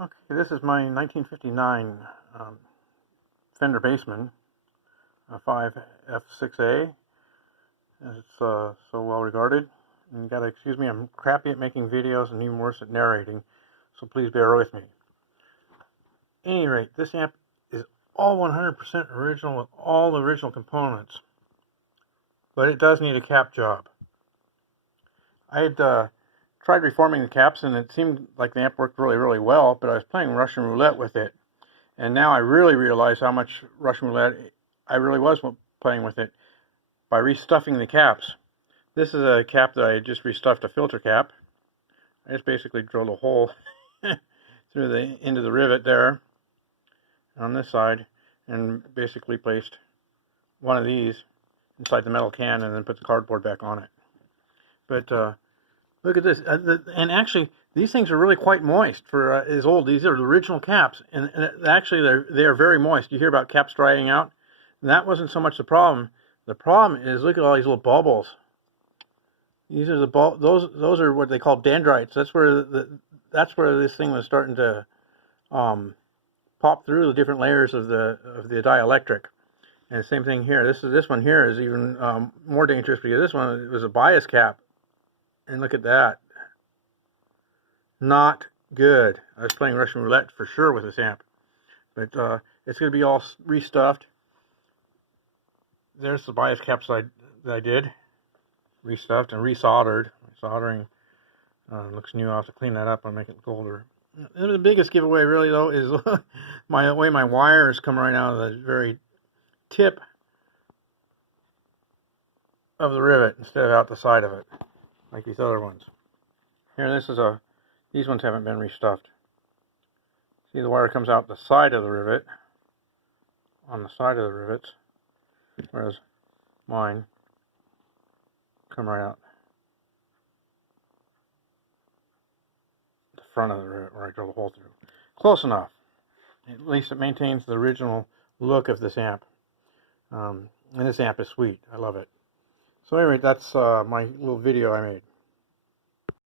Okay, this is my 1959 Fender Bassman, a 5F6A. It's so well regarded. And you gotta excuse me, I'm crappy at making videos and even worse at narrating, so please bear with me. At any rate, this amp is all 100% original with all the original components, but it does need a cap job. I had tried reforming the caps, and it seemed like the amp worked really well, but I was playing Russian roulette with it, and now I really realize how much Russian roulette I really was playing with it by restuffing the caps. This is a cap that I just restuffed, a filter cap. I just basically drilled a hole through into the rivet there on this side, and basically placed one of these inside the metal can and then put the cardboard back on it. But look at this, and actually these things are really quite moist for as old. These are the original caps, and actually they are very moist. You hear about caps drying out, and that wasn't so much the problem. The problem is, look at all these little bubbles. These are those are what they call dendrites. That's where this thing was starting to pop through the different layers of the dielectric. And the same thing here. This one here is even more dangerous, because this one was a bias cap. And look at that. Not good. I was playing Russian roulette for sure with this amp. But it's going to be all restuffed. There's the bias caps that I did. Restuffed and resoldered. Soldering looks new. I'll have to clean that up and make it look older. And the biggest giveaway really though is the way my wires come right out of the very tip of the rivet instead of out the side of it, like these other ones. Here, these ones haven't been restuffed. See, the wire comes out the side of the rivet, on the side of the rivets, whereas mine come right out the front of the rivet where I drill the hole through. Close enough. At least it maintains the original look of this amp. And this amp is sweet. I love it. So anyway, that's my little video I made.